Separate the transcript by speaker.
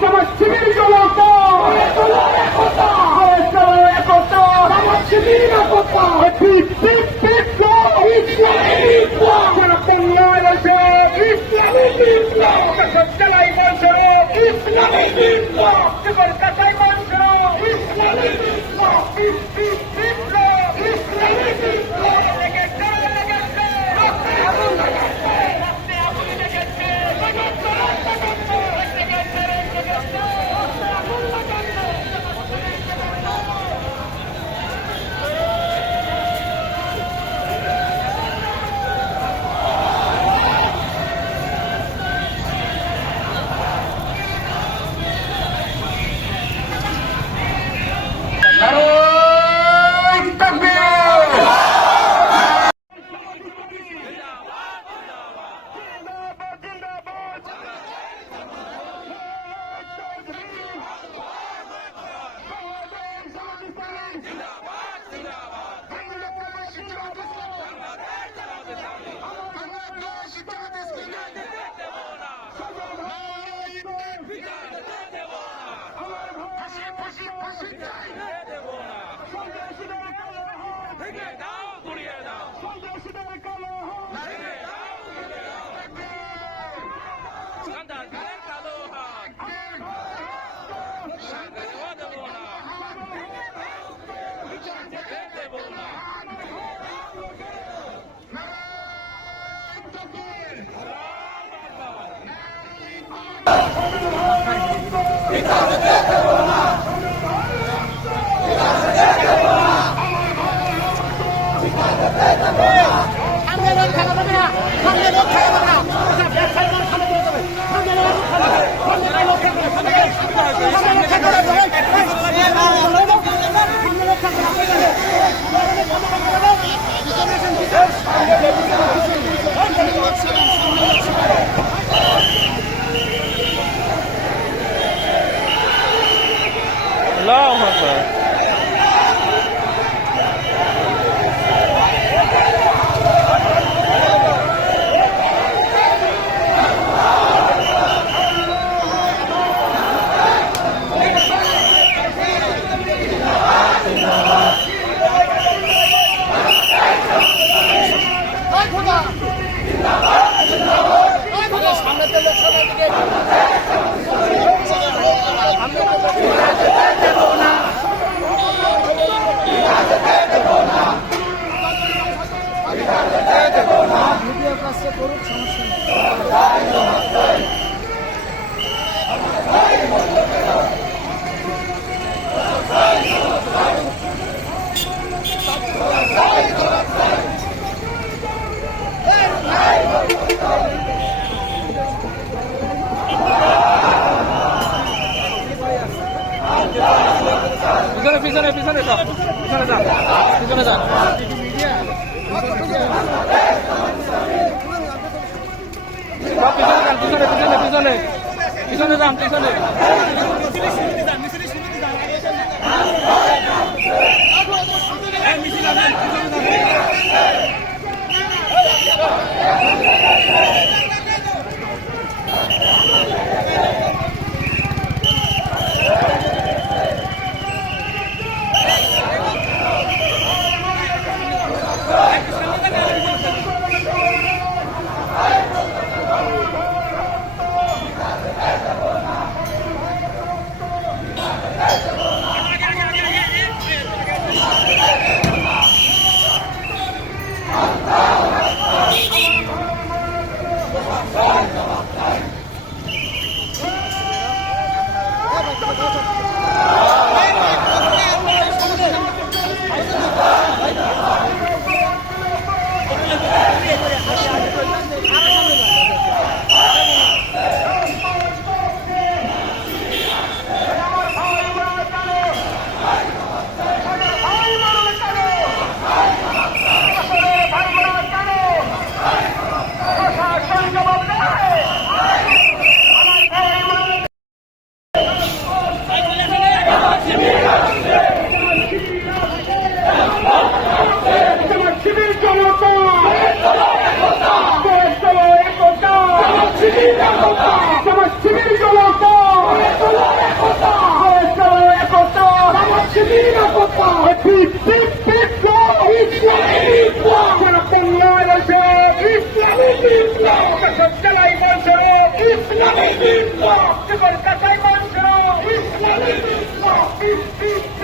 Speaker 1: সমাজ শিবির জনতা একতা একতা
Speaker 2: একতা
Speaker 3: পিছনে পিছনে যান পিছনে যান পিছনে পিছনে পিছনে পিছনে যান পিছনে
Speaker 1: মিছিল 走
Speaker 4: 走 Ih, ih, ih.